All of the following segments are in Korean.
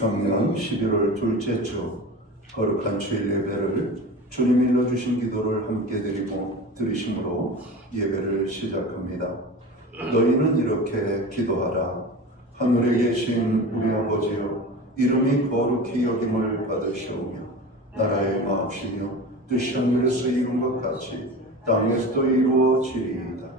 2023년 11월 둘째 주 거룩한 주일 예배를 주님 일러주신 기도를 함께 드리고 들으심으로 예배를 시작합니다. 너희는 이렇게 기도하라. 하늘에 계신 우리 아버지여, 이름이 거룩히 여김을 받으시오며 나라의 마옵시며 뜻이 하늘에서 이룬 것 같이 땅에서도 이루어지리이다.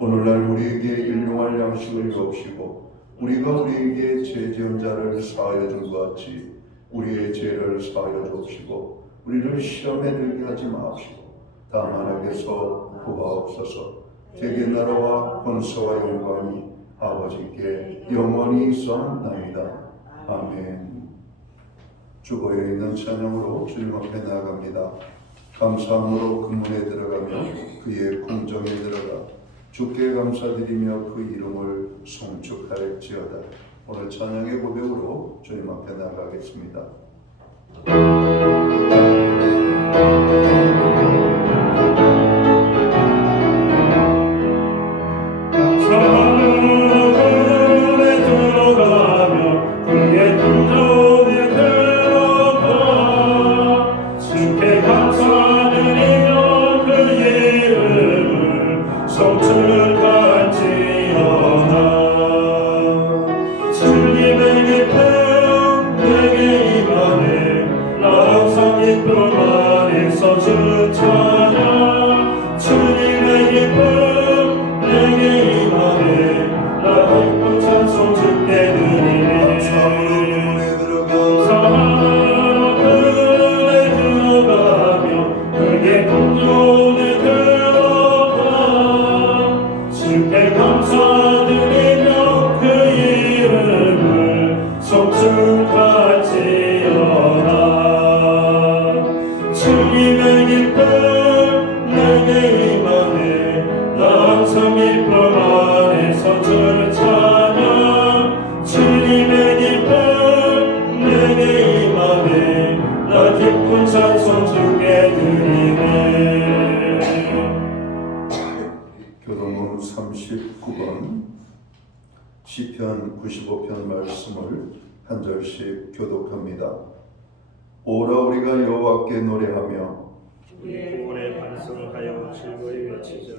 오늘날 우리에게 일용할 양식을 주옵시고 우리가 우리에게 죄 지은 자를 사하여 준 것 같이 우리의 죄를 사하여 주옵시고 우리를 시험에 들게 하지 마옵시고 다만 악에서 구하옵소서. 대개 나라와 권세와 영광이 아버지께 영원히 있사옵나이다. 아멘. 주보에 있는 찬양으로 주님 앞에 나아갑니다. 감사함으로 그 문에 들어가며 그의 궁정에 들어가 주께 감사드리며 그 이름을 송축하였지어다. 오늘 찬양의 고백으로 주님 앞에 나아가겠습니다. 교동문 39번 시편 95편 말씀을 한 절씩 교독합니다. 오라 우리가 여호와께 노래하며 우리의 구원의 반성을 하여 즐거이 외치자.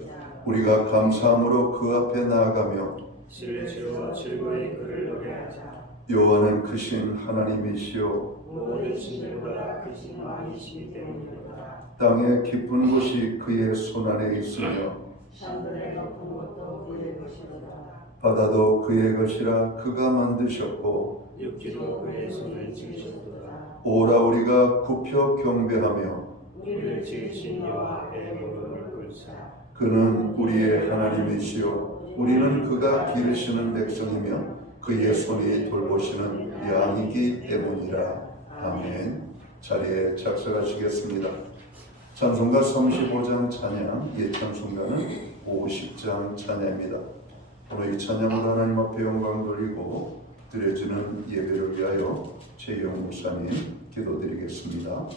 우리가 감사함으로 그 앞에 나아가며 신뢰지어 즐거이 그를 노래하자. 여호와는 크신 하나님이시요 모든 신들보다 크신 왕이시기 때문이로다. 땅의 깊은 곳이 그의 손안에 있으며 산들의 높은 곳도 그의 것이로다. 바다도 그의 것이라 그가 만드셨고 육지도 그의 손을 지으셨도다. 오라 우리가 굽혀 경배하며 우리를 지으신 여호와께 무릎을 꿇자. 그는 우리의 하나님이시요 우리는 그가 기르시는 백성이며 그의 손이 돌보시는 양이기 때문이라. 아멘. 자리에 착석하시겠습니다. 찬송가 35장 찬양, 예찬송가는 50장 찬양입니다. 오늘 이 찬양을 하나님 앞에 영광 돌리고 드려지는 예배를 위하여 최영 목사님 기도드리겠습니다.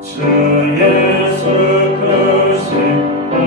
주 예수 그리스도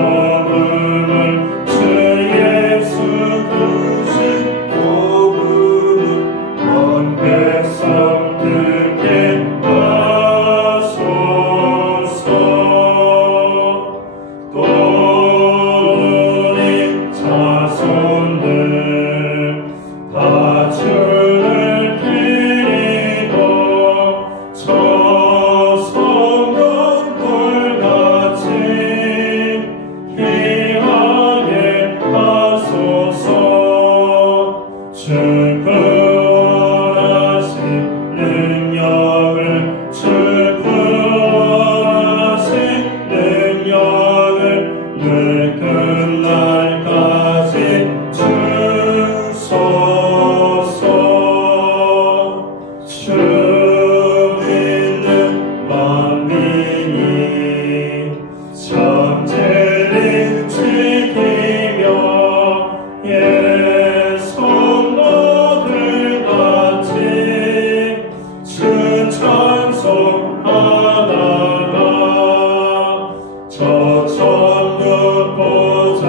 천국 보좌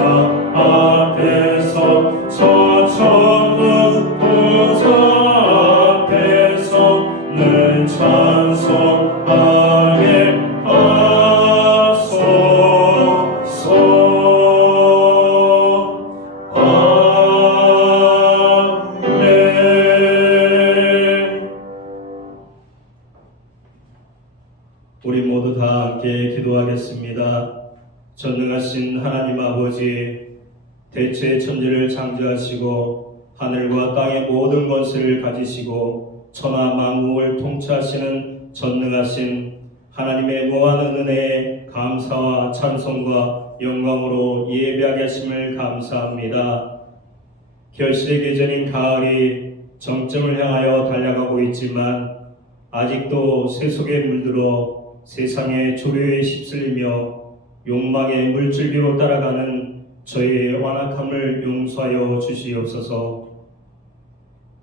앞에서 저 천국 보좌 앞에서 늘 찬송하게 하소서. 아멘. 우리 모두 다 함께 기도하겠습니다. 전능하신 하나님 아버지, 대체 천지를 창조하시고 하늘과 땅의 모든 것을 가지시고 천하 만국을 통치하시는 전능하신 하나님의 무한한 은혜에 감사와 찬송과 영광으로 예배하게 하심을 감사합니다. 결실의 계절인 가을이 정점을 향하여 달려가고 있지만 아직도 세속에 물들어 세상의 조류에 휩쓸리며 욕망의 물줄기로 따라가는 저희의 완악함을 용서하여 주시옵소서.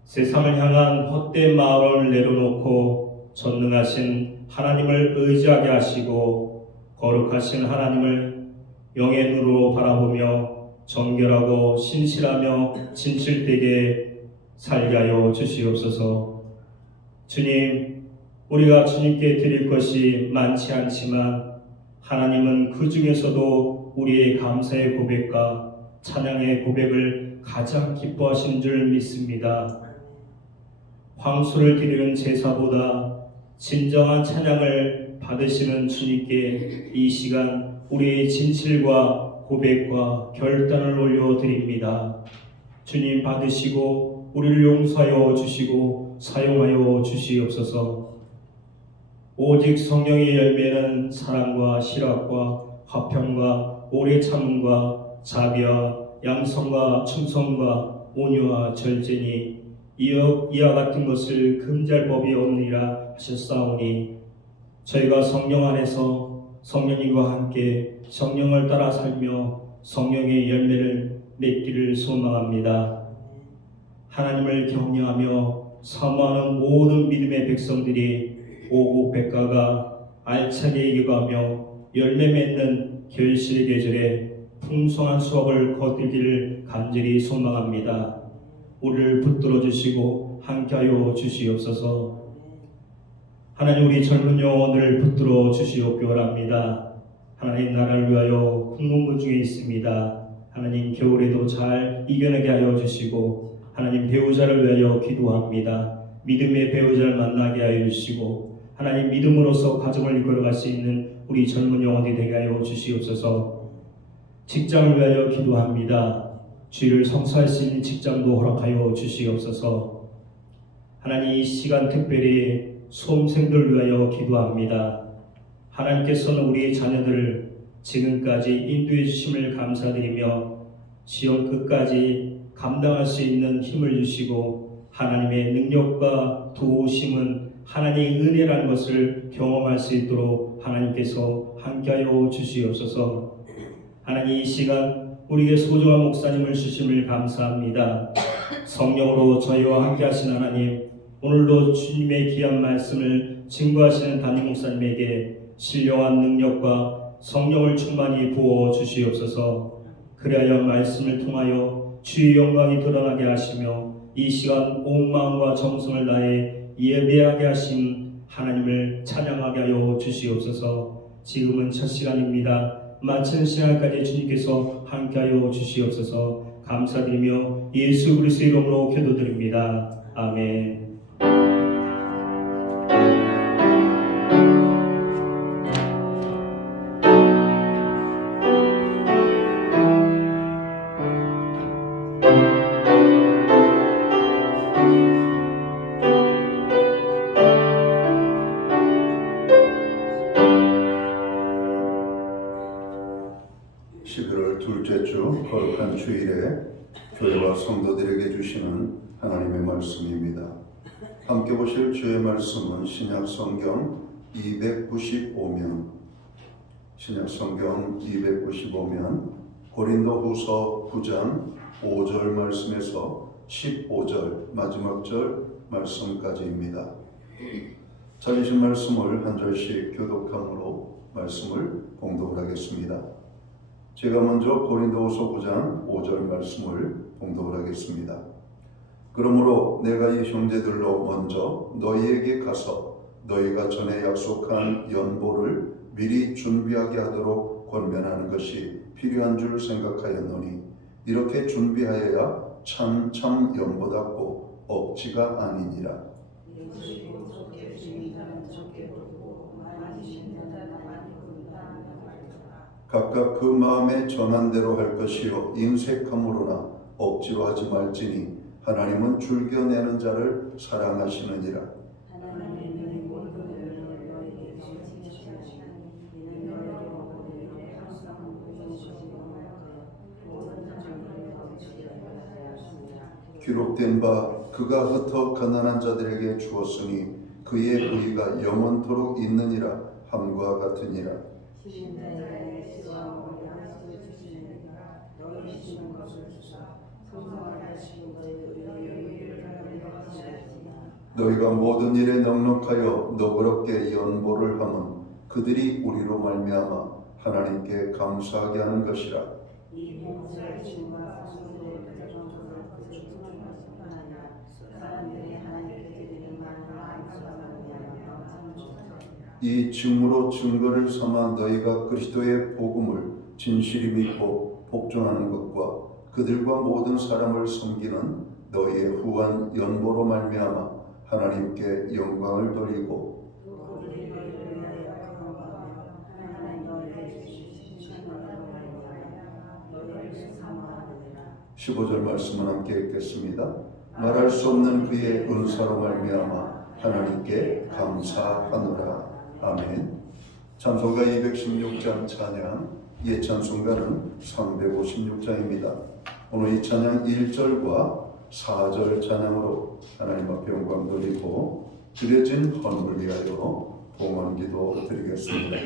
세상을 향한 헛된 마음을 내려놓고 전능하신 하나님을 의지하게 하시고 거룩하신 하나님을 영의 눈으로 바라보며 정결하고 신실하며 진실되게 살게 하여 주시옵소서. 주님, 우리가 주님께 드릴 것이 많지 않지만 하나님은 그 중에서도 우리의 감사의 고백과 찬양의 고백을 가장 기뻐하신 줄 믿습니다. 황소를 드리는 제사보다 진정한 찬양을 받으시는 주님께 이 시간 우리의 진실과 고백과 결단을 올려드립니다. 주님 받으시고 우리를 용서하여 주시고 사용하여 주시옵소서. 오직 성령의 열매는 사랑과 실학과 화평과 오래 참음과 자비와 양성과 충성과 온유와 절제니 이와 같은 것을 금지할 법이 없느니라 하셨사오니 저희가 성령 안에서 성령님과 함께 성령을 따라 살며 성령의 열매를 맺기를 소망합니다. 하나님을 경외하며 사모하는 모든 믿음의 백성들이 오곡백과가 알차게 익어가며 열매 맺는 결실의 계절에 풍성한 수확을 거두기를 간절히 소망합니다. 우리를 붙들어 주시고 함께하여 주시옵소서. 하나님, 우리 젊은 영혼들을 붙들어 주시옵기 바랍니다. 하나님, 나라를 위하여 국문부 중에 있습니다. 하나님, 겨울에도 잘 이겨내게 하여 주시고 하나님, 배우자를 위하여 기도합니다. 믿음의 배우자를 만나게 하여 주시고 하나님, 믿음으로써 가정을 이끌어갈 수 있는 우리 젊은 영혼이 되게 하여 주시옵소서. 직장을 위하여 기도합니다. 주의를 성사할 수 있는 직장도 허락하여 주시옵소서. 하나님, 이 시간 특별히 수험생들을 위하여 기도합니다. 하나님께서는 우리 자녀들을 지금까지 인도해 주심을 감사드리며 시험 끝까지 감당할 수 있는 힘을 주시고 하나님의 능력과 도우심은 하나님의 은혜라는 것을 경험할 수 있도록 하나님께서 함께하여 주시옵소서. 하나님, 이 시간 우리에게 소중한 목사님을 주심을 감사합니다. 성령으로 저희와 함께하신 하나님, 오늘도 주님의 귀한 말씀을 증거하시는 담임 목사님에게 신령한 능력과 성령을 충만히 부어 주시옵소서. 그리하여 말씀을 통하여 주의 영광이 드러나게 하시며 이 시간 온 마음과 정성을 다해 예배하게 하신 하나님을 찬양하게 하여 주시옵소서. 지금은 첫 시간입니다. 마치는 시간까지 주님께서 함께하여 주시옵소서. 감사드리며 예수 그리스도의 이름으로 기도드립니다. 아멘. 둘째 주 거룩한 주일에 교회와 성도들에게 주시는 하나님의 말씀입니다. 함께 보실 주의 말씀은 신약 성경 295면 신약 성경 295면 고린도후서 9장 5절 말씀에서 15절 마지막 절 말씀까지입니다. 찾으신 말씀을 한 절씩 교독함으로 말씀을 봉독을 하겠습니다. 제가 먼저 고린도후서 9장 5절 말씀을 봉독을 하겠습니다. 그러므로 내가 이 형제들로 먼저 너희에게 가서 너희가 전에 약속한 연보를 미리 준비하게 하도록 권면하는 것이 필요한 줄 생각하였노니 이렇게 준비하여야 참 연보답고 억지가 아니니라. 각각 그 마음에 전한 대로 할 것이요 인색함으로나 억지로 하지 말지니 하나님은 줄겨내는 자를 사랑하시느니라. 기록된 바 그가 흩어 가난한 자들에게 주었으니 그의 의가 영원토록 있느니라 함과 같으니라. 너희가 모든 일에 넉넉하여 너그럽게 연보를 함은 그들이 우리로 말미암아 하나님께 감사하게 하는 것이라. 이 증으로 증거를 삼아 너희가 그리스도의 복음을 진실히 믿고 복종하는 것과 그들과 모든 사람을 섬기는 너희의 후한 연보로 말미암아 하나님께 영광을 돌리고 15절 말씀을 함께 읽겠습니다. 말할 수 없는 그의 은사로 말미암아 하나님께 감사하노라. 아멘. 찬송가 216장 찬양, 예찬송가는 356장입니다. 오늘 이 찬양 1절과 4절 찬양으로 하나님 앞에 영광 돌리고 드려진 헌을 위하여 봉헌기도 드리겠습니다.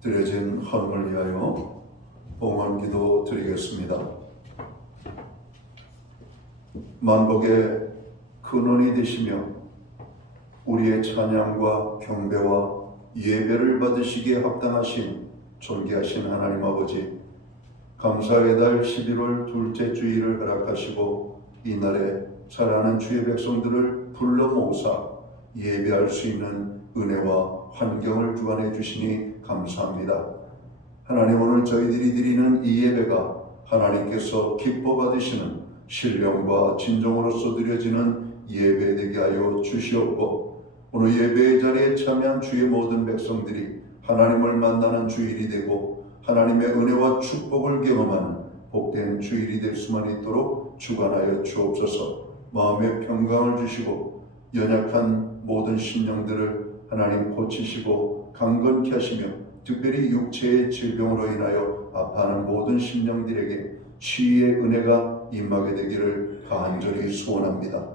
드려진 헌을 위하여 봉헌기도 드리겠습니다. 만복의 근원이 되시며 우리의 찬양과 경배와 예배를 받으시기에 합당하신 존귀하신 하나님 아버지, 감사의 달 11월 둘째 주일을 허락하시고 이날에 사랑하는 주의 백성들을 불러 모으사 예배할 수 있는 은혜와 환경을 주관해 주시니 감사합니다. 하나님, 오늘 저희들이 드리는 이 예배가 하나님께서 기뻐 받으시는 신령과 진정으로서 드려지는 예배 되게 하여 주시옵고, 오늘 예배의 자리에 참여한 주의 모든 백성들이 하나님을 만나는 주일이 되고 하나님의 은혜와 축복을 경험하는 복된 주일이 될 수만 있도록 주관하여 주옵소서. 마음의 평강을 주시고 연약한 모든 심령들을 하나님 고치시고 강건케 하시며 특별히 육체의 질병으로 인하여 아파하는 모든 심령들에게 치유의 은혜가 임하게 되기를 간절히 소원합니다.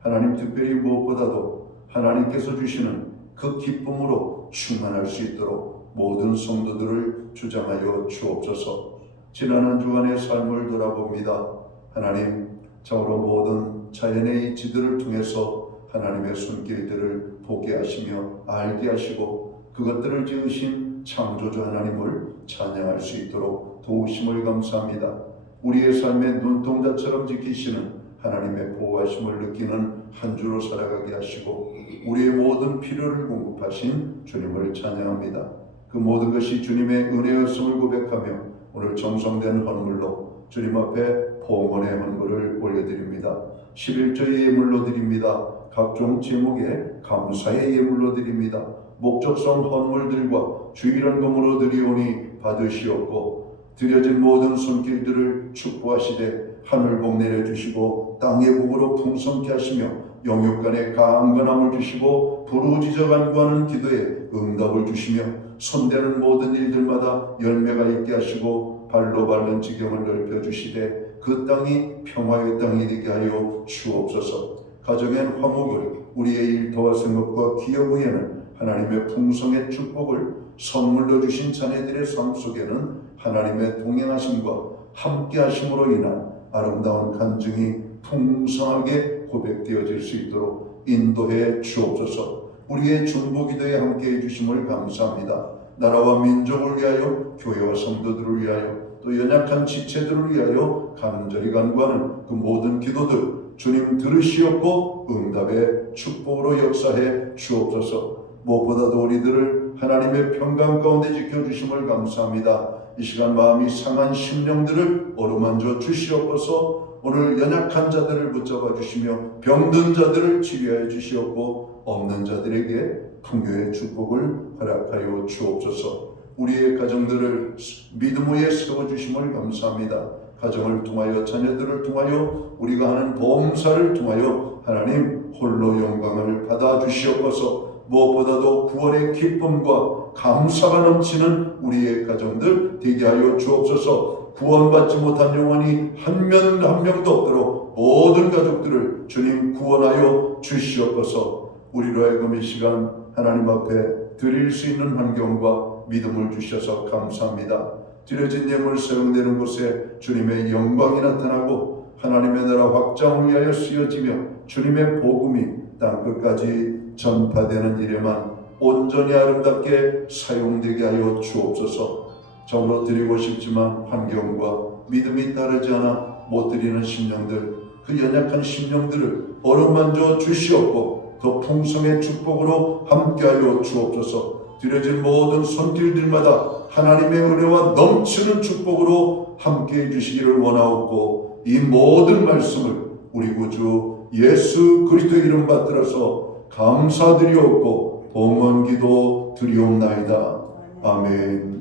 하나님, 특별히 무엇보다도 하나님께서 주시는 그 기쁨으로 충만할 수 있도록 모든 성도들을 주장하여 주옵소서. 지난 한 주간의 삶을 돌아봅니다. 하나님, 참으로 모든 자연의 이치들을 통해서 하나님의 손길들을 보게 하시며 알게 하시고 그것들을 지으신 창조주 하나님을 찬양할 수 있도록 도우심을 감사합니다. 우리의 삶의 눈동자처럼 지키시는 하나님의 보호하심을 느끼는 한 주로 살아가게 하시고 우리의 모든 필요를 공급하신 주님을 찬양합니다. 그 모든 것이 주님의 은혜였음을 고백하며 오늘 정성된 헌물로 주님 앞에 봉헌의 헌물을 올려드립니다. 11조의 예물로 드립니다. 각종 제목에 감사의 예물로 드립니다. 목적성 헌물들과 주일헌금으로 드리오니 받으시옵고 드려진 모든 손길들을 축복하시되 하늘 복 내려주시고 땅의 복으로 풍성케 하시며 영육간에 강건함을 주시고 부르짖어 간구하는 기도에 응답을 주시며 손대는 모든 일들마다 열매가 있게 하시고 발로 밟는 지경을 넓혀주시되 그 땅이 평화의 땅이 되게 하여 주옵소서. 가정엔 화목을, 우리의 일터와 생업과 기업 후에는 하나님의 풍성의 축복을, 선물로 주신 자녀들의 삶 속에는 하나님의 동행하심과 함께하심으로 인한 아름다운 간증이 풍성하게 고백되어질 수 있도록 인도해 주옵소서. 우리의 중보기도에 함께해 주심을 감사합니다. 나라와 민족을 위하여, 교회와 성도들을 위하여, 또 연약한 지체들을 위하여 간절히 간구하는 그 모든 기도들 주님 들으시옵고 응답의 축복으로 역사해 주옵소서. 무엇보다도 우리들을 하나님의 평강 가운데 지켜주심을 감사합니다. 이 시간 마음이 상한 심령들을 어루만져 주시옵소서. 오늘 연약한 자들을 붙잡아 주시며 병든 자들을 치료하여 주시옵고 없는 자들에게 풍요의 축복을 허락하여 주옵소서. 우리의 가정들을 믿음 위에 세워주심을 감사합니다. 가정을 통하여 자녀들을 통하여 우리가 하는 범사를 통하여 하나님 홀로 영광을 받아 주시옵소서. 무엇보다도 구원의 기쁨과 감사가 넘치는 우리의 가정들 되게 하여 주옵소서. 구원받지 못한 영혼이 한 명도 없도록 모든 가족들을 주님 구원하여 주시옵소서. 우리로 하여금 이 시간 하나님 앞에 드릴 수 있는 환경과 믿음을 주셔서 감사합니다. 드려진 예물 사용되는 곳에 주님의 영광이 나타나고 하나님의 나라 확장을 위하여 쓰여지며 주님의 복음이 땅끝까지 전파되는 일에만 온전히 아름답게 사용되게 하여 주옵소서. 정으로 드리고 싶지만 환경과 믿음이 따르지 않아 못 드리는 심령들, 그 연약한 심령들을 어루만져 주시옵고 더 풍성의 축복으로 함께하여 주옵소서. 드려진 모든 손길들마다 하나님의 은혜와 넘치는 축복으로 함께해 주시기를 원하옵고 이 모든 말씀을 우리 구주 예수 그리스도의 이름 받들어서 감사드리옵고 봉헌기도 드리옵나이다. 아멘.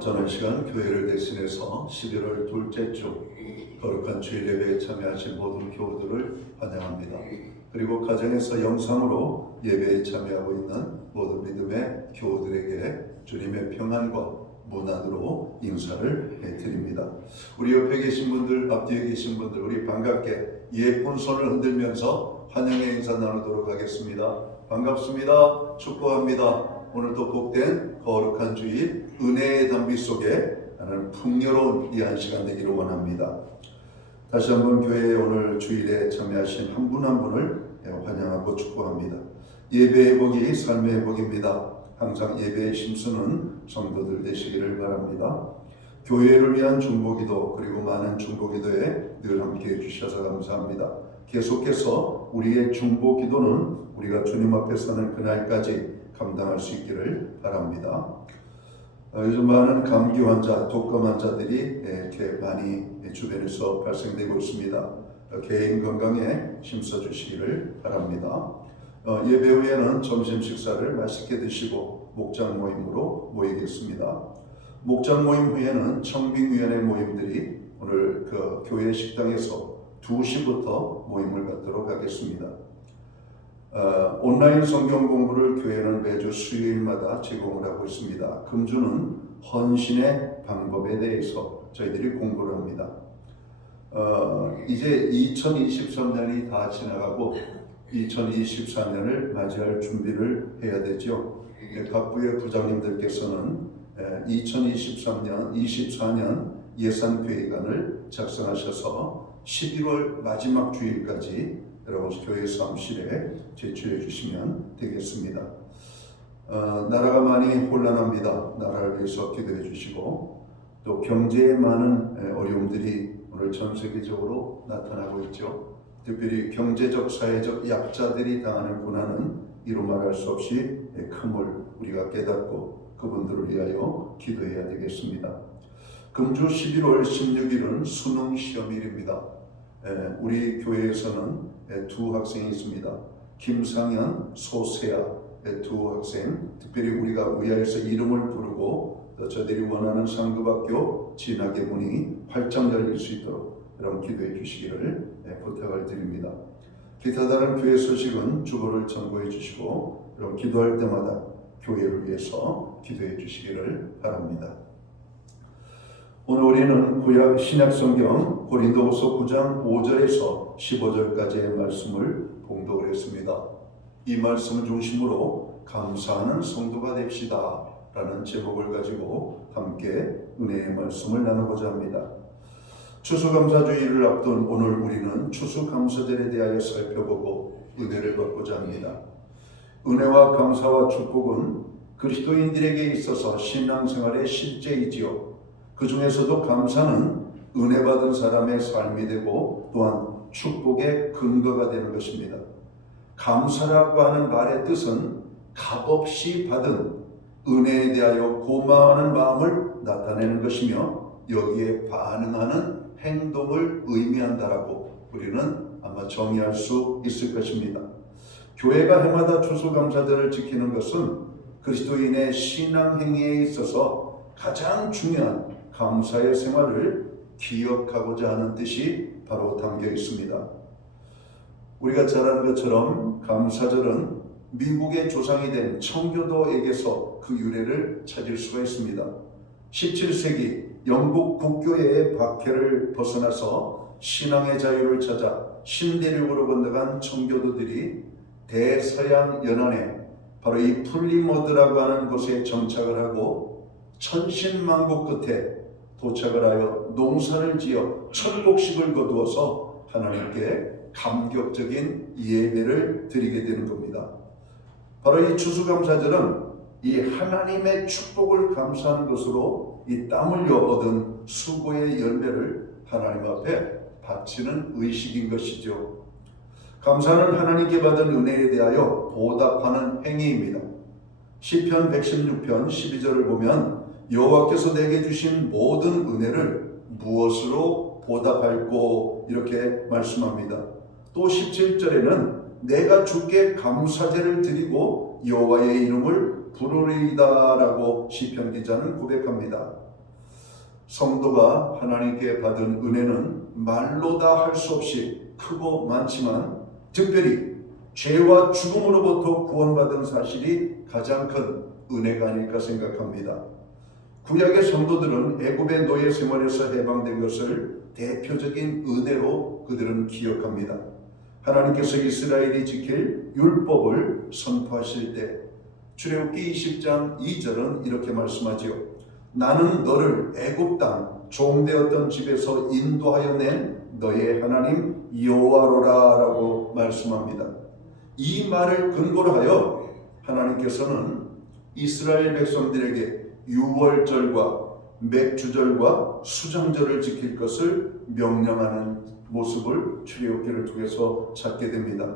저는 시간 교회를 대신해서 11월 둘째 주 거룩한 주일 예배에 참여하신 모든 교우들을 환영합니다. 그리고 가정에서 영상으로 예배에 참여하고 있는 모든 믿음의 교우들에게 주님의 평안과 문안으로 인사를 드립니다. 우리 옆에 계신 분들, 앞뒤에 계신 분들, 우리 반갑게 예쁜 손을 흔들면서 환영의 인사 나누도록 하겠습니다. 반갑습니다. 축복합니다. 오늘도 복된 거룩한 주일 은혜의 담비 속에 나는 풍요로운 이 한 시간 되기를 원합니다. 다시 한번 교회에 오늘 주일에 참여하신 한 분 한 분을 환영하고 축복합니다. 예배의 복이 삶의 복입니다. 항상 예배에 힘쓰는 성도들 되시기를 바랍니다. 교회를 위한 중보기도 그리고 많은 중보기도에 늘 함께해 주셔서 감사합니다. 계속해서 우리의 중보기도는 우리가 주님 앞에 서는 그날까지 감당할 수 있기를 바랍니다. 요즘 많은 감기 환자, 독감 환자들이 이렇게 많이 주변에서 발생되고 있습니다. 개인 건강에 힘써 주시기를 바랍니다. 예배 후에는 점심 식사를 맛있게 드시고 목장 모임으로 모이겠습니다. 목장 모임 후에는 청빙위원회 모임들이 오늘 그 교회 식당에서 2시부터 모임을 갖도록 하겠습니다. 온라인 성경 공부를 교회는 매주 수요일마다 제공을 하고 있습니다. 금주는 헌신의 방법에 대해서 저희들이 공부를 합니다. 이제 2023년이 다 지나가고 2024년을 맞이할 준비를 해야 되죠. 각 부의 부장님들께서는 2024년 예산회의관을 작성하셔서 11월 마지막 주일까지 여러분 교회 사무실에 제출해 주시면 되겠습니다. 나라가 많이 혼란합니다. 나라를 위해서 기도해 주시고 또 경제에 많은 어려움들이 오늘 전 세계적으로 나타나고 있죠. 특별히 경제적, 사회적 약자들이 당하는 고난은 이루 말할 수 없이 큼을 우리가 깨닫고 그분들을 위하여 기도해야 되겠습니다. 금주 11월 16일은 수능 시험일입니다. 우리 교회에서는 두 학생이 있습니다. 김상현, 소세아 두 학생, 특별히 우리가 의하에서 이름을 부르고 저들이 원하는 상급학교 진학의 문이 활짝 열릴 수 있도록 여러분 기도해 주시기를 부탁을 드립니다. 기타 다른 교회 소식은 주보를 참고해 주시고 여러분 기도할 때마다 교회를 위해서 기도해 주시기를 바랍니다. 오늘 우리는 구약 신약성경 고린도후서 9장 5절에서 15절까지의 말씀을 봉독을 했습니다. 이 말씀을 중심으로 감사하는 성도가 됩시다 라는 제목을 가지고 함께 은혜의 말씀을 나누고자 합니다. 추수감사주의를 앞둔 오늘 우리는 추수감사절에 대하여 살펴보고 은혜를 받고자 합니다. 은혜와 감사와 축복은 그리스도인들에게 있어서 신앙생활의 실제이지요. 그 중에서도 감사는 은혜 받은 사람의 삶이 되고 또한 축복의 근거가 되는 것입니다. 감사라고 하는 말의 뜻은 값없이 받은 은혜에 대하여 고마워하는 마음을 나타내는 것이며 여기에 반응하는 행동을 의미한다라고 우리는 아마 정의할 수 있을 것입니다. 교회가 해마다 추수감사절을 지키는 것은 그리스도인의 신앙 행위에 있어서 가장 중요한 감사의 생활을 기억하고자 하는 뜻이 바로 담겨 있습니다. 우리가 잘 아는 것처럼 감사절은 미국의 조상이 된 청교도에게서 그 유래를 찾을 수가 있습니다. 17세기 영국 국교회의 박해를 벗어나서 신앙의 자유를 찾아 신대륙으로 건너간 청교도들이 대서양 연안에 바로 이 플리모드라고 하는 곳에 정착을 하고 천신만고 끝에 도착을 하여 농사를 지어 첫 곡식을 거두어서 하나님께 감격적인 예배를 드리게 되는 겁니다. 바로 이 추수감사절은 이 하나님의 축복을 감사하는 것으로 이 땀 흘려 얻은 수고의 열매를 하나님 앞에 바치는 의식인 것이죠. 감사는 하나님께 받은 은혜에 대하여 보답하는 행위입니다. 시편 116편 12절을 보면 여호와께서 내게 주신 모든 은혜를 무엇으로 보답할꼬 이렇게 말씀합니다. 또 17절에는 내가 주께 감사제를 드리고 여호와의 이름을 부르리이다라고 시편 기자는 고백합니다. 성도가 하나님께 받은 은혜는 말로 다 할 수 없이 크고 많지만 특별히 죄와 죽음으로부터 구원받은 사실이 가장 큰 은혜가 아닐까 생각합니다. 구약의 성도들은 애굽의 노예 생활에서 해방된 것을 대표적인 은혜로 그들은 기억합니다. 하나님께서 이스라엘이 지킬 율법을 선포하실 때 출애굽기 20장 2절은 이렇게 말씀하지요. 나는 너를 애굽 땅 종되었던 집에서 인도하여 낸 너의 하나님 여호와로라 라고 말씀합니다. 이 말을 근거로 하여 하나님께서는 이스라엘 백성들에게 유월절과 맥주절과 수정절을 지킬 것을 명령하는 모습을 출애굽기를 통해서 찾게 됩니다.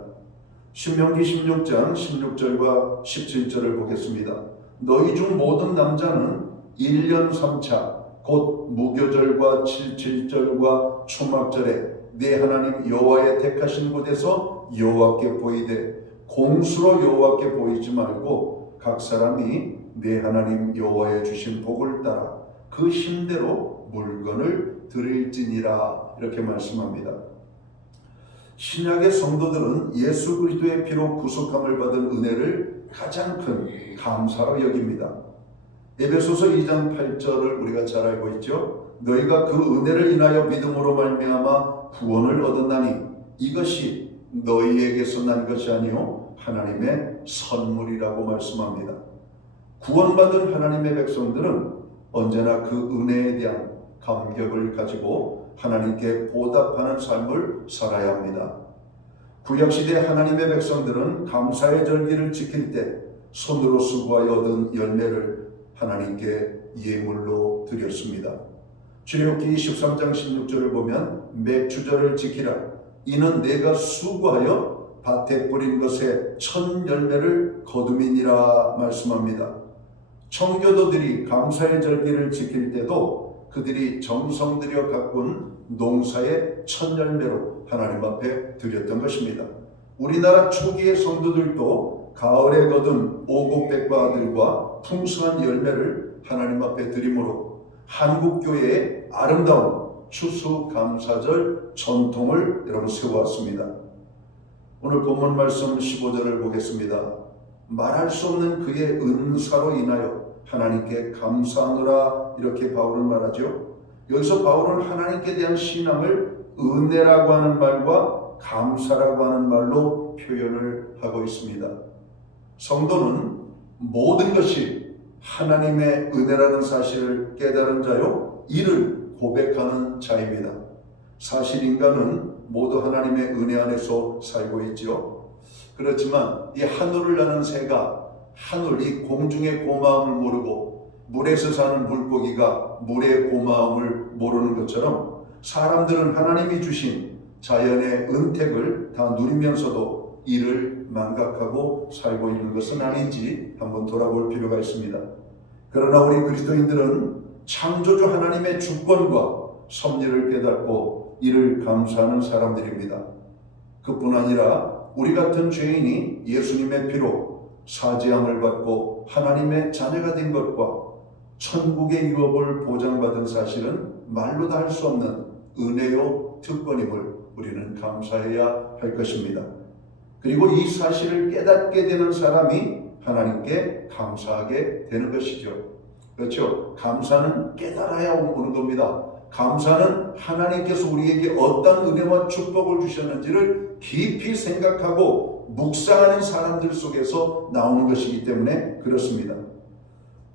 신명기 16장 16절과 17절을 보겠습니다. 너희 중 모든 남자는 1년 3차 곧 무교절과 칠칠절과 초막절에 내 하나님 여호와의 택하신 곳에서 여호와께 보이되 공수로 여호와께 보이지 말고 각 사람이 내 하나님 여호와의 주신 복을 따라 그 힘대로 물건을 드릴지니라 이렇게 말씀합니다. 신약의 성도들은 예수 그리스도의 피로 구속함을 받은 은혜를 가장 큰 감사로 여깁니다. 에베소서 2장 8절을 우리가 잘 알고 있죠. 너희가 그 은혜를 인하여 믿음으로 말미암아 구원을 얻었나니 이것이 너희에게서 난 것이 아니요 하나님의 선물이라고 말씀합니다. 구원받은 하나님의 백성들은 언제나 그 은혜에 대한 감격을 가지고 하나님께 보답하는 삶을 살아야 합니다. 구약시대 하나님의 백성들은 감사의 절기를 지킬 때 손으로 수고하여 얻은 열매를 하나님께 예물로 드렸습니다. 출애굽기 13장 16절을 보면 맥주절을 지키라. 이는 내가 수고하여 밭에 뿌린 것의 첫 열매를 거둠이니라 말씀합니다. 청교도들이 감사의 절기를 지킬 때도 그들이 정성 들여 가꾼 농사의 첫 열매로 하나님 앞에 드렸던 것입니다. 우리나라 초기의 성도들도 가을에 거둔 오곡백과들과 풍성한 열매를 하나님 앞에 드림으로 한국교회의 아름다운 추수감사절 전통을 여러분 세워왔습니다. 오늘 본문 말씀 15절을 보겠습니다. 말할 수 없는 그의 은사로 인하여 하나님께 감사하노라 이렇게 바울은 말하죠. 여기서 바울은 하나님께 대한 신앙을 은혜라고 하는 말과 감사라고 하는 말로 표현을 하고 있습니다. 성도는 모든 것이 하나님의 은혜라는 사실을 깨달은 자요 이를 고백하는 자입니다. 사실 인간은 모두 하나님의 은혜 안에서 살고 있죠. 그렇지만 이 하늘을 나는 새가 하늘 이 공중의 고마움을 모르고 물에서 사는 물고기가 물의 고마움을 모르는 것처럼 사람들은 하나님이 주신 자연의 은택을 다 누리면서도 이를 망각하고 살고 있는 것은 아닌지 한번 돌아볼 필요가 있습니다. 그러나 우리 그리스도인들은 창조주 하나님의 주권과 섭리를 깨닫고 이를 감사하는 사람들입니다. 그뿐 아니라 우리 같은 죄인이 예수님의 피로 사죄함을 받고 하나님의 자녀가 된 것과 천국의 유업을 보장받은 사실은 말로 다 할 수 없는 은혜요 특권임을 우리는 감사해야 할 것입니다. 그리고 이 사실을 깨닫게 되는 사람이 하나님께 감사하게 되는 것이죠. 그렇죠? 감사는 깨달아야 오는 겁니다. 감사는 하나님께서 우리에게 어떤 은혜와 축복을 주셨는지를 깊이 생각하고 묵상하는 사람들 속에서 나오는 것이기 때문에 그렇습니다.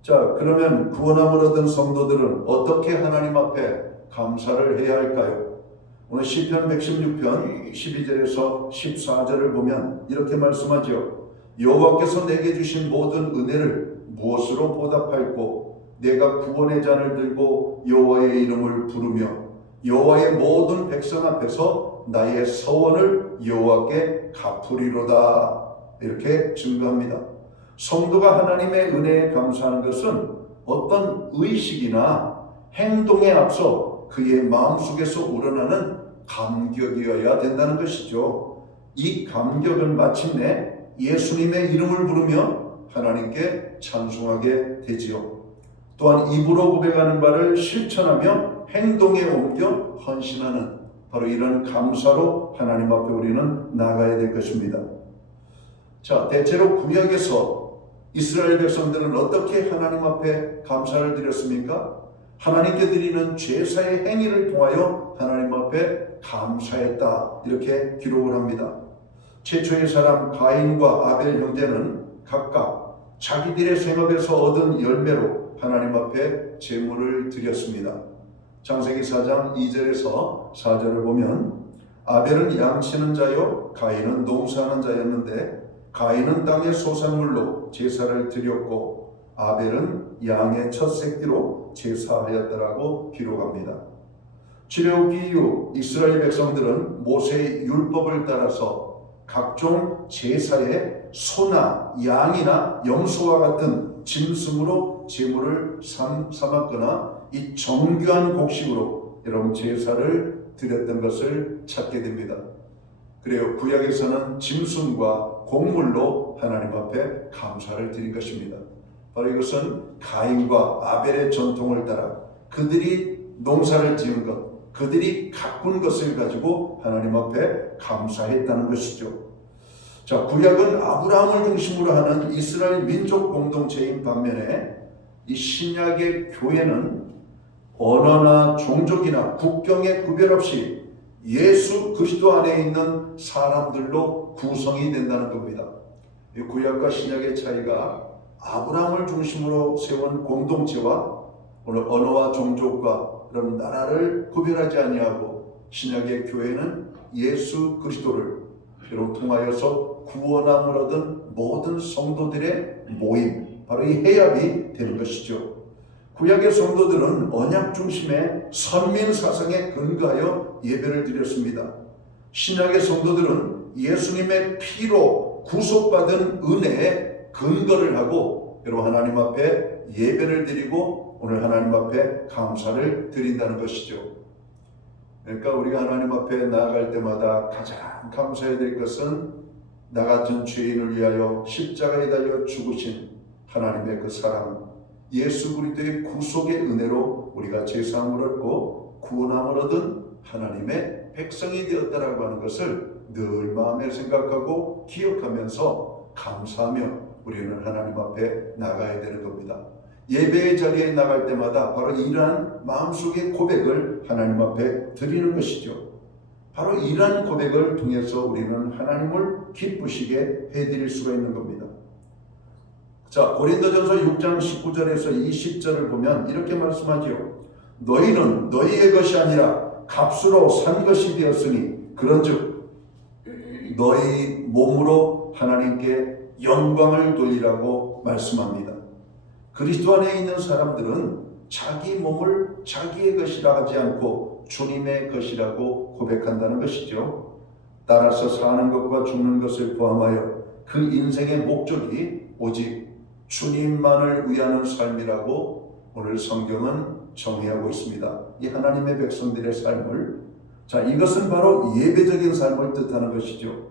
자, 그러면 구원함을 얻은 성도들은 어떻게 하나님 앞에 감사를 해야 할까요? 오늘 시편 116편 12절에서 14절을 보면 이렇게 말씀하죠. 여호와께서 내게 주신 모든 은혜를 무엇으로 보답할꼬? 내가 구원의 잔을 들고 여호와의 이름을 부르며 여호와의 모든 백성 앞에서 나의 서원을 여호와께 갚으리로다. 이렇게 증거합니다. 성도가 하나님의 은혜에 감사하는 것은 어떤 의식이나 행동에 앞서 그의 마음속에서 우러나는 감격이어야 된다는 것이죠. 이 감격은 마침내 예수님의 이름을 부르며 하나님께 찬송하게 되지요. 또한 입으로 고백하는 바를 실천하며 행동에 옮겨 헌신하는 바로 이런 감사로 하나님 앞에 우리는 나가야 될 것입니다. 자, 대체로 구약에서 이스라엘 백성들은 어떻게 하나님 앞에 감사를 드렸습니까? 하나님께 드리는 제사의 행위를 통하여 하나님 앞에 감사했다 이렇게 기록을 합니다. 최초의 사람 가인과 아벨 형제는 각각 자기들의 생업에서 얻은 열매로 하나님 앞에 제물을 드렸습니다. 창세기 4장 2절에서 4절을 보면 아벨은 양치는 자요 가인은 농사하는 자였는데 가인은 땅의 소산물로 제사를 드렸고 아벨은 양의 첫 새끼로 제사하였다라고 기록합니다. 출애굽기 이후 이스라엘 백성들은 모세의 율법을 따라서 각종 제사에 소나 양이나 염소와 같은 짐승으로 민족 제물을 삼았거나 이 정교한 곡식으로 여러분 제사를 드렸던 것을 찾게 됩니다. 그래요. 구약에서는 짐승과 곡물로 하나님 앞에 감사를 드린 것입니다. 바로 이것은 가인과 아벨의 전통을 따라 그들이 농사를 지은 것, 그들이 가꾼 것을 가지고 하나님 앞에 감사했다는 것이죠. 자, 구약은 아브라함을 중심으로 하는 이스라엘 민족 공동체인 반면에 이 신약의 교회는 언어나 종족이나 국경에 구별 없이 예수 그리스도 안에 있는 사람들로 구성이 된다는 겁니다. 이 구약과 신약의 차이가 아브라함을 중심으로 세운 공동체와 오늘 언어와 종족과 그런 나라를 구별하지 아니하고 신약의 교회는 예수 그리스도를 통하여서 구원함을 얻은 모든 성도들의 모임, 바로 이 회합이 되는 것이죠. 구약의 성도들은 언약 중심의 선민 사상에 근거하여 예배를 드렸습니다. 신약의 성도들은 예수님의 피로 구속받은 은혜에 근거를 하고 여러분 하나님 앞에 예배를 드리고 오늘 하나님 앞에 감사를 드린다는 것이죠. 그러니까 우리가 하나님 앞에 나아갈 때마다 가장 감사해야 될 것은 나 같은 죄인을 위하여 십자가에 달려 죽으신 하나님의 그 사랑, 예수 그리스도의 구속의 은혜로 우리가 제사함을 얻고 구원함을 얻은 하나님의 백성이 되었다라고 하는 것을 늘 마음에 생각하고 기억하면서 감사하며 우리는 하나님 앞에 나가야 되는 겁니다. 예배의 자리에 나갈 때마다 바로 이러한 마음속의 고백을 하나님 앞에 드리는 것이죠. 바로 이러한 고백을 통해서 우리는 하나님을 기쁘시게 해드릴 수가 있는 겁니다. 자, 고린도전서 6장 19절에서 20절을 보면 이렇게 말씀하지요. 너희는 너희의 것이 아니라 값으로 산 것이 되었으니 그런즉 너희 몸으로 하나님께 영광을 돌리라고 말씀합니다. 그리스도 안에 있는 사람들은 자기 몸을 자기의 것이라 하지 않고 주님의 것이라고 고백한다는 것이죠. 따라서 사는 것과 죽는 것을 포함하여 그 인생의 목적이 오직 주님만을 위하는 삶이라고 오늘 성경은 정의하고 있습니다. 이 하나님의 백성들의 삶을, 자, 이것은 바로 예배적인 삶을 뜻하는 것이죠.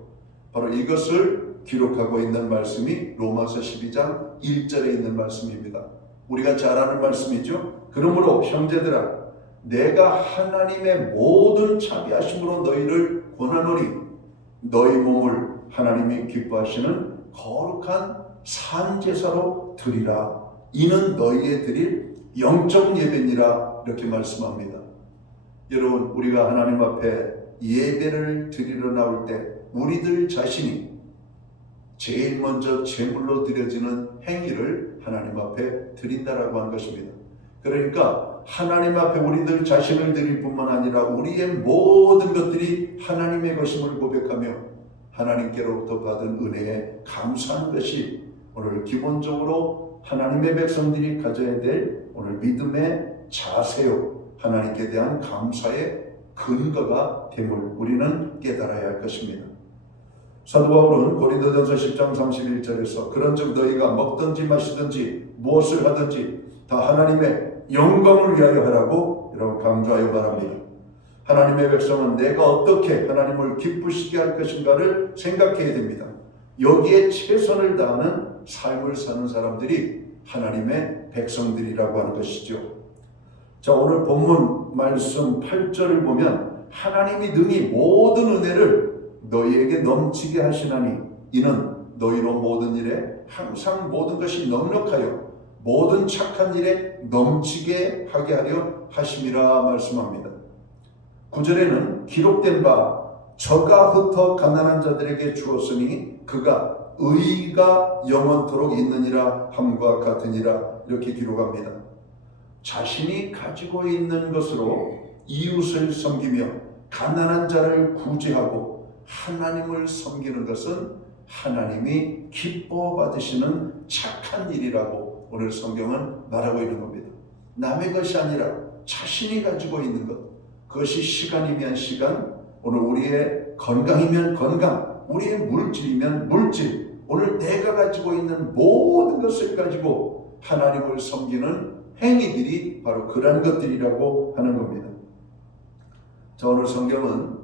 바로 이것을 기록하고 있는 말씀이 로마서 12장 1절에 있는 말씀입니다. 우리가 잘 아는 말씀이죠. 그러므로 형제들아, 내가 하나님의 모든 자비하심으로 너희를 권하노니 너희 몸을 하나님이 기뻐하시는 거룩한 산제사로 드리라. 이는 너희의 드릴 영적 예배니라. 이렇게 말씀합니다. 여러분, 우리가 하나님 앞에 예배를 드리러 나올 때 우리들 자신이 제일 먼저 제물로 드려지는 행위를 하나님 앞에 드린다라고 하는 것입니다. 그러니까 하나님 앞에 우리들 자신을 드릴 뿐만 아니라 우리의 모든 것들이 하나님의 것임을 고백하며 하나님께로부터 받은 은혜에 감사하는 것이 오늘 기본적으로 하나님의 백성들이 가져야 될 오늘 믿음의 자세요. 하나님께 대한 감사의 근거가 됨을 우리는 깨달아야 할 것입니다. 사도 바울은 고린도전서 10장 31절에서 그런즉 너희가 먹든지 마시든지 무엇을 하든지 다 하나님의 영광을 위하여 하라고 여러분 강조하여 말합니다. 하나님의 백성은 내가 어떻게 하나님을 기쁘시게 할 것인가를 생각해야 됩니다. 여기에 최선을 다하는 삶을 사는 사람들이 하나님의 백성들이라고 하는 것이죠. 자, 오늘 본문 말씀 8절을 보면 하나님이 능히 모든 은혜를 너희에게 넘치게 하시나니 이는 너희로 모든 일에 항상 모든 것이 넉넉하여 모든 착한 일에 넘치게 하게 하려 하심이라 말씀합니다. 9절에는 기록된 바 저가 흩어 가난한 자들에게 주었으니 그가 의가 영원토록 있느니라 함과 같으니라. 이렇게 기록합니다. 자신이 가지고 있는 것으로 이웃을 섬기며 가난한 자를 구제하고 하나님을 섬기는 것은 하나님이 기뻐 받으시는 착한 일이라고 오늘 성경은 말하고 있는 겁니다. 남의 것이 아니라 자신이 가지고 있는 것, 그것이 시간이면 시간, 오늘 우리의 건강이면 건강, 우리의 물질이면 물질, 오늘 내가 가지고 있는 모든 것을 가지고 하나님을 섬기는 행위들이 바로 그러한 것들이라고 하는 겁니다. 자, 오늘 성경은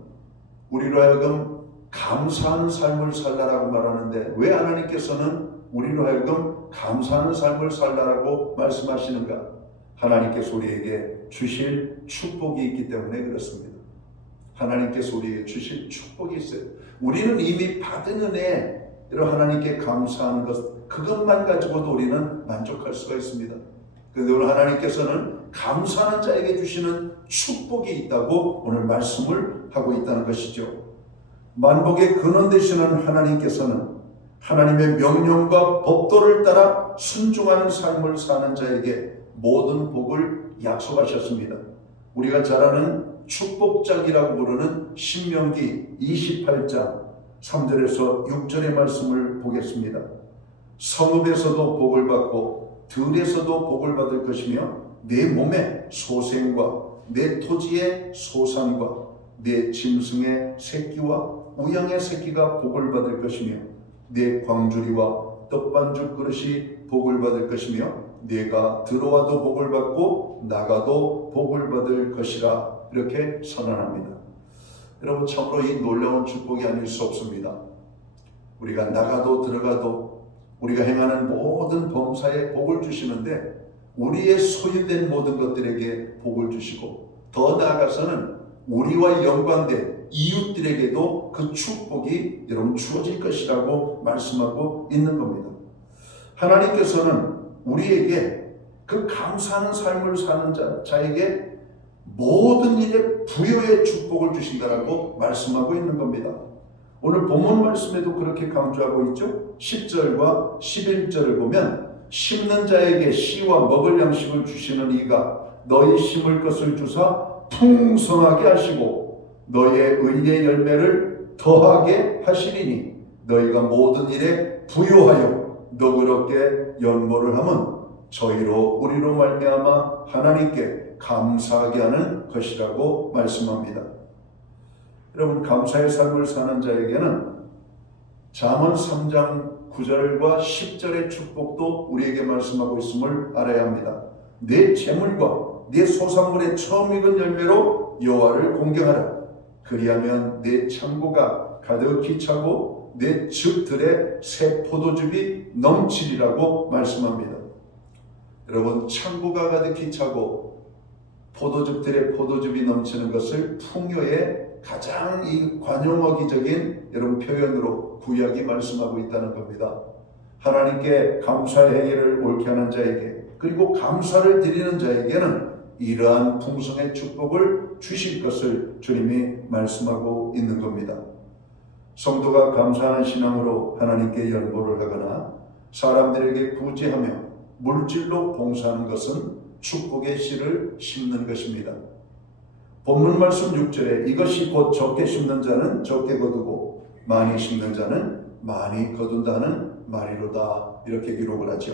우리로 하여금 감사하는 삶을 살라라고 말하는데 왜 하나님께서는 우리로 하여금 감사하는 삶을 살라라고 말씀하시는가? 하나님께서 우리에게 주실 축복이 있기 때문에 그렇습니다. 하나님께서 우리에게 주실 축복이 있어요. 우리는 이미 받은 은혜로 하나님께 감사하는 것, 그것만 가지고도 우리는 만족할 수가 있습니다. 그런데 오늘 하나님께서는 감사하는 자에게 주시는 축복이 있다고 오늘 말씀을 하고 있다는 것이죠. 만복의 근원 되시는 하나님께서는 하나님의 명령과 법도를 따라 순종하는 삶을 사는 자에게 모든 복을 약속하셨습니다. 우리가 잘 아는 축복장이라고 부르는 신명기 28장 3절에서 6절의 말씀을 보겠습니다. 성읍에서도 복을 받고 들에서도 복을 받을 것이며 내 몸의 소생과 내 토지의 소산과 내 짐승의 새끼와 우양의 새끼가 복을 받을 것이며 내 광주리와 떡반죽 그릇이 복을 받을 것이며 내가 들어와도 복을 받고 나가도 복을 받을 것이라 이렇게 선언합니다. 여러분, 참으로 이 놀라운 축복이 아닐 수 없습니다. 우리가 나가도 들어가도 우리가 행하는 모든 범사에 복을 주시는데 우리의 소유된 모든 것들에게 복을 주시고 더 나아가서는 우리와 연관된 이웃들에게도 그 축복이 여러분 주어질 것이라고 말씀하고 있는 겁니다. 하나님께서는 우리에게 그 감사하는 삶을 사는 자에게 모든 일에 부여의 축복을 주신다라고 말씀하고 있는 겁니다. 오늘 본문 말씀에도 그렇게 강조하고 있죠. 10절과 11절을 보면 심는 자에게 씨와 먹을 양식을 주시는 이가 너희 심을 것을 주사 풍성하게 하시고 너희의 의의 열매를 더하게 하시리니 너희가 모든 일에 부요하여 너그럽게 연보를 하면 저희로 우리로 말미암아 하나님께 감사하게 하는 것이라고 말씀합니다. 여러분, 감사의 삶을 사는 자에게는 잠언 3장 9절과 10절의 축복도 우리에게 말씀하고 있음을 알아야 합니다. 내 재물과 내 소산물의 처음 익은 열매로 여호와를 공경하라. 그리하면 내 창고가 가득히 차고 내 즙들에 새 포도즙이 넘치리라고 말씀합니다. 여러분, 창고가 가득히 차고 포도즙들의 포도즙이 넘치는 것을 풍요의 가장 이 관용어기적인 여러분 표현으로 구약이 말씀하고 있다는 겁니다. 하나님께 감사의 행위를 옳게 하는 자에게 그리고 감사를 드리는 자에게는 이러한 풍성의 축복을 주실 것을 주님이 말씀하고 있는 겁니다. 성도가 감사하는 신앙으로 하나님께 연보를 하거나 사람들에게 구제하며 물질로 봉사하는 것은 축복의 씨를 심는 것입니다. 본문 말씀 6절에 이것이 곧 적게 심는 자는 적게 거두고 많이 심는 자는 많이 거둔다는 말이로다 이렇게 기록을 하죠.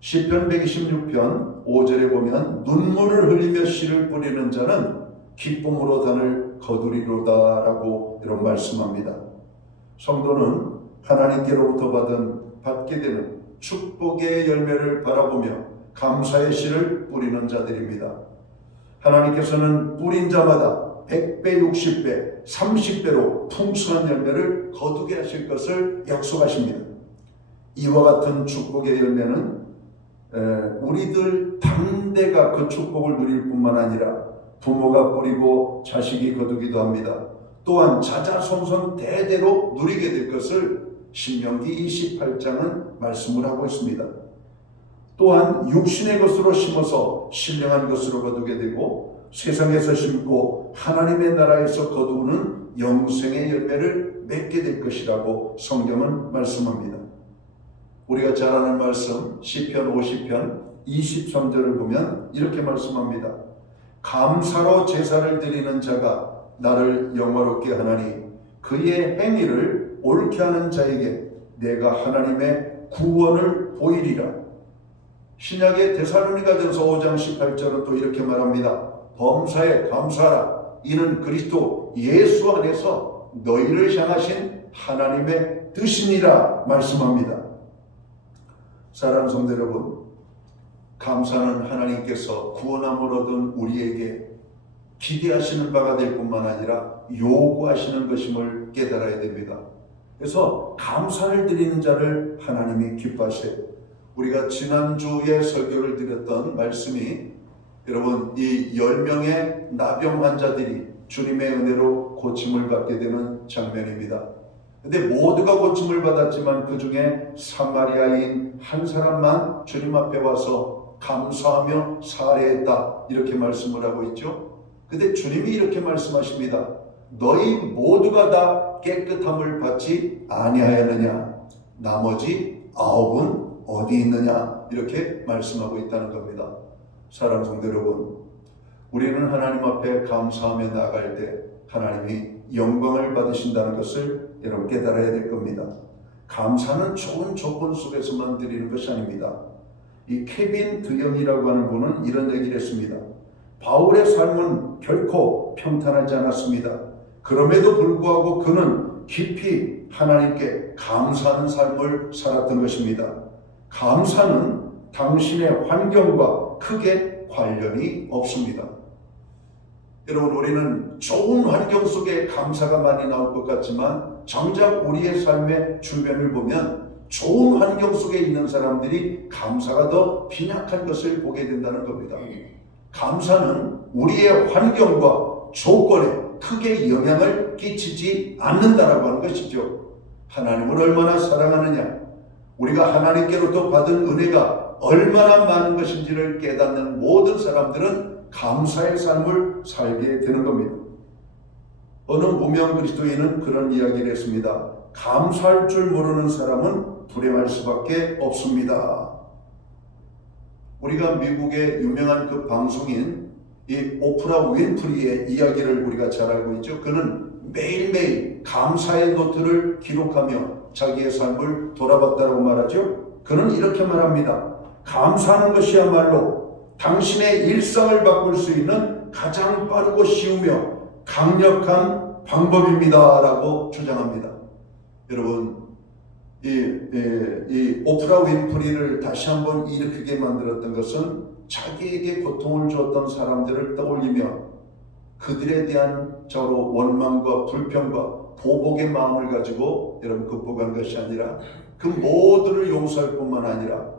시편 126편 5절에 보면 눈물을 흘리며 씨를 뿌리는 자는 기쁨으로 단을 거두리로다 라고 이런 말씀합니다. 성도는 하나님께로부터 받게 되는 축복의 열매를 바라보며 감사의 씨를 뿌리는 자들입니다. 하나님께서는 뿌린 자마다 100배, 60배, 30배로 풍성한 열매를 거두게 하실 것을 약속하십니다. 이와 같은 축복의 열매는 우리들 당대가 그 축복을 누릴 뿐만 아니라 부모가 뿌리고 자식이 거두기도 합니다. 또한 자자손손 대대로 누리게 될 것을 신명기 28장은 말씀을 하고 있습니다. 또한 육신의 것으로 심어서 신령한 것으로 거두게 되고 세상에서 심고 하나님의 나라에서 거두는 영생의 열매를 맺게 될 것이라고 성경은 말씀합니다. 우리가 잘 아는 말씀 시편 50편 23절을 보면 이렇게 말씀합니다. 감사로 제사를 드리는 자가 나를 영화롭게 하나니 그의 행위를 옳게 하는 자에게 내가 하나님의 구원을 보이리라. 신약의 데살로니가전서 5장 18절은 또 이렇게 말합니다. 범사에 감사하라. 이는 그리스도 예수 안에서 너희를 향하신 하나님의 뜻이니라 말씀합니다. 사랑하는 성도 여러분, 감사는 하나님께서 구원함을 얻은 우리에게 기대하시는 바가 될 뿐만 아니라 요구하시는 것임을 깨달아야 됩니다. 그래서 감사를 드리는 자를 하나님이 기뻐하세요. 우리가 지난주에 설교를 드렸던 말씀이 여러분, 이 10명의 나병 환자들이 주님의 은혜로 고침을 받게 되는 장면입니다. 근데 모두가 고침을 받았지만 그 중에 사마리아인 한 사람만 주님 앞에 와서 감사하며 살해했다, 이렇게 말씀을 하고 있죠. 근데 주님이 이렇게 말씀하십니다. 너희 모두가 다 깨끗함을 받지 아니하였느냐? 나머지 9은 어디 있느냐? 이렇게 말씀하고 있다는 겁니다. 사랑하는 성도 여러분, 우리는 하나님 앞에 감사하며 나아갈 때 하나님이 영광을 받으신다는 것을 여러분 깨달아야 될 겁니다. 감사는 좋은 조건 속에서만 드리는 것이 아닙니다. 이 케빈 드영이라고 하는 분은 이런 얘기를 했습니다. 바울의 삶은 결코 평탄하지 않았습니다. 그럼에도 불구하고 그는 깊이 하나님께 감사하는 삶을 살았던 것입니다. 감사는 당신의 환경과 크게 관련이 없습니다. 여러분, 우리는 좋은 환경 속에 감사가 많이 나올 것 같지만 정작 우리의 삶의 주변을 보면 좋은 환경 속에 있는 사람들이 감사가 더 빈약한 것을 보게 된다는 겁니다. 감사는 우리의 환경과 조건에 크게 영향을 끼치지 않는다라고 하는 것이죠. 하나님을 얼마나 사랑하느냐, 우리가 하나님께로부터 받은 은혜가 얼마나 많은 것인지를 깨닫는 모든 사람들은 감사의 삶을 살게 되는 겁니다. 어느 무명 그리스도인은 그런 이야기를 했습니다. 감사할 줄 모르는 사람은 불행할 수밖에 없습니다. 우리가 미국의 유명한 그 방송인 이 오프라 윈프리의 이야기를 우리가 잘 알고 있죠. 그는 매일매일 감사의 노트를 기록하며 자기의 삶을 돌아봤다고 말하죠. 그는 이렇게 말합니다. 감사하는 것이야말로 당신의 일상을 바꿀 수 있는 가장 빠르고 쉬우며 강력한 방법입니다 라고 주장합니다. 여러분, 이 오프라 윈프리를 다시 한번 일으키게 만들었던 것은 자기에게 고통을 주었던 사람들을 떠올리며 그들에 대한 저로 원망과 불평과 보복의 마음을 가지고 여러분 극복한 것이 아니라 그 모두를 용서할 뿐만 아니라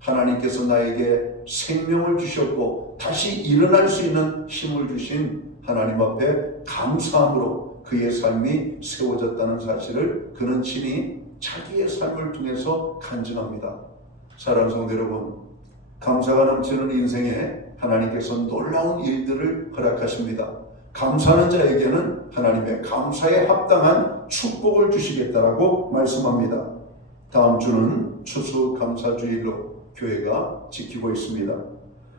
하나님께서 나에게 생명을 주셨고 다시 일어날 수 있는 힘을 주신 하나님 앞에 감사함으로 그의 삶이 세워졌다는 사실을 그는 친히 자기의 삶을 통해서 간증합니다. 사랑하는 성도 여러분, 감사가 넘치는 인생에 하나님께서 놀라운 일들을 허락하십니다. 감사하는 자에게는 하나님의 감사에 합당한 축복을 주시겠다라고 말씀합니다. 다음 주는 추수감사주일로 교회가 지키고 있습니다.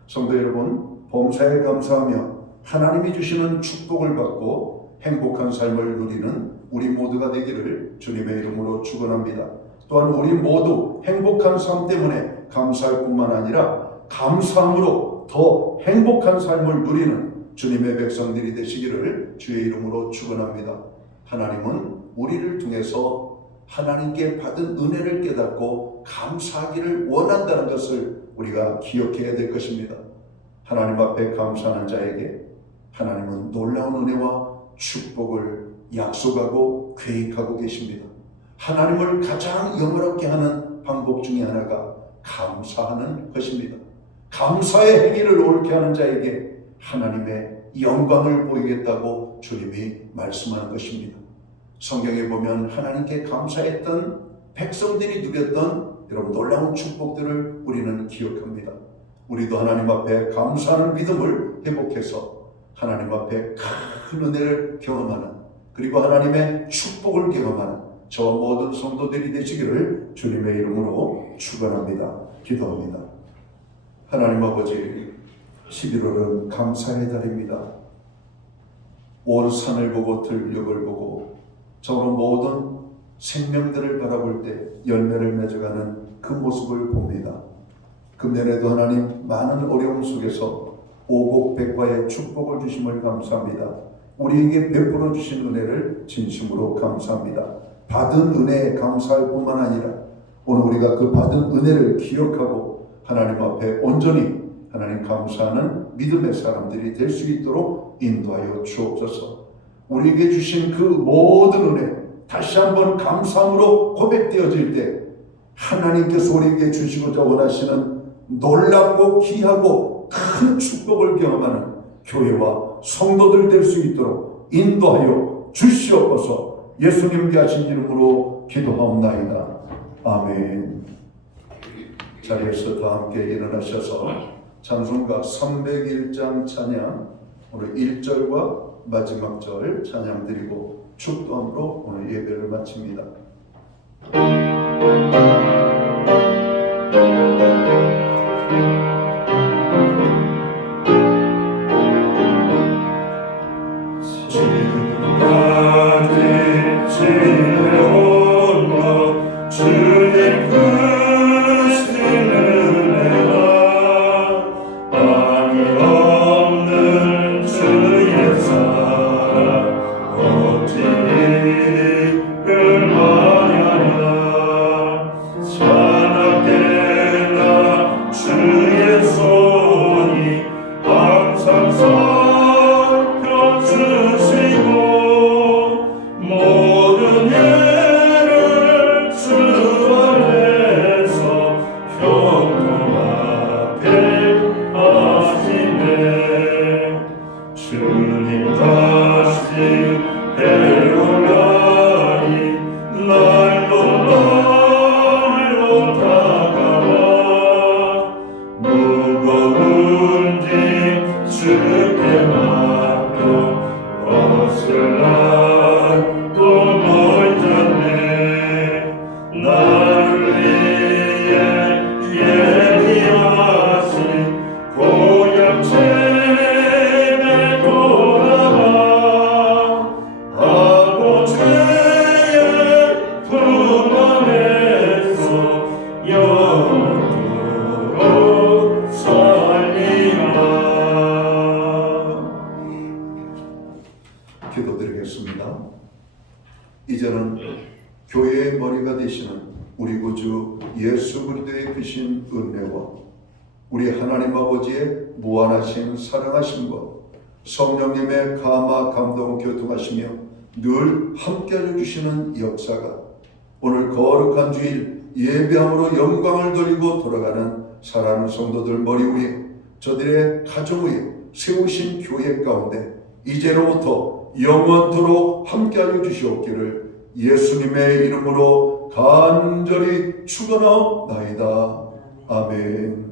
성도 여러분, 범사에 감사하며 하나님이 주시는 축복을 받고 행복한 삶을 누리는 우리 모두가 되기를 주님의 이름으로 축원합니다. 또한 우리 모두 행복한 삶 때문에 감사할 뿐만 아니라 감사함으로 더 행복한 삶을 누리는 주님의 백성들이 되시기를 주의 이름으로 축원합니다. 하나님은 우리를 통해서 하나님께 받은 은혜를 깨닫고 감사하기를 원한다는 것을 우리가 기억해야 될 것입니다. 하나님 앞에 감사하는 자에게 하나님은 놀라운 은혜와 축복을 약속하고 계획하고 계십니다. 하나님을 가장 영화롭게 하는 방법 중에 하나가 감사하는 것입니다. 감사의 행위를 옳게 하는 자에게 하나님의 영광을 보이겠다고 주님이 말씀하는 것입니다. 성경에 보면 하나님께 감사했던 백성들이 누렸던 여러분 놀라운 축복들을 우리는 기억합니다. 우리도 하나님 앞에 감사하는 믿음을 회복해서 하나님 앞에 큰 은혜를 경험하는, 그리고 하나님의 축복을 경험하는 저와 모든 성도들이 되시기를 주님의 이름으로 축원합니다. 기도합니다. 하나님 아버지, 11월은 감사의 달입니다. 온 산을 보고 들녘을 보고 저로 모든 생명들을 바라볼 때 열매를 맺어가는 그 모습을 봅니다. 금년에도 하나님 많은 어려움 속에서 오곡백과의 축복을 주심을 감사합니다. 우리에게 베풀어 주신 은혜를 진심으로 감사합니다. 받은 은혜에 감사할 뿐만 아니라 오늘 우리가 그 받은 은혜를 기억하고 하나님 앞에 온전히 하나님 감사하는 믿음의 사람들이 될 수 있도록 인도하여 주옵소서. 우리에게 주신 그 모든 은혜 다시 한번 감사함으로 고백되어질 때 하나님께서 우리에게 주시고자 원하시는 놀랍고 귀하고 큰 축복을 경험하는 교회와 성도들 될 수 있도록 인도하여 주시옵소서. 예수님께 하신 이름으로 기도하옵나이다. 아멘. 자리에서 다 함께 일어나셔서 찬송가 301장 찬양 오늘 1절과 마지막 절 찬양 드리고 축도함으로 오늘 예배를 마칩니다. 기도드리겠습니다. 이제는 교회의 머리가 되시는 우리 구주 예수 그리스도의 크신 은혜와 우리 하나님 아버지의 무한하신 사랑하심과 성령님의 감화 감동 교통하시며 늘 함께하여 주시는 역사가 오늘 거룩한 주일 예배함으로 영광을 돌리고 돌아가는 사랑하는 성도들 머리 위에 저들의 가정 위에 세우신 교회 가운데 이제로부터 영원토록 함께하여 주시옵기를 예수님의 이름으로 간절히 축원하옵나이다. 아멘.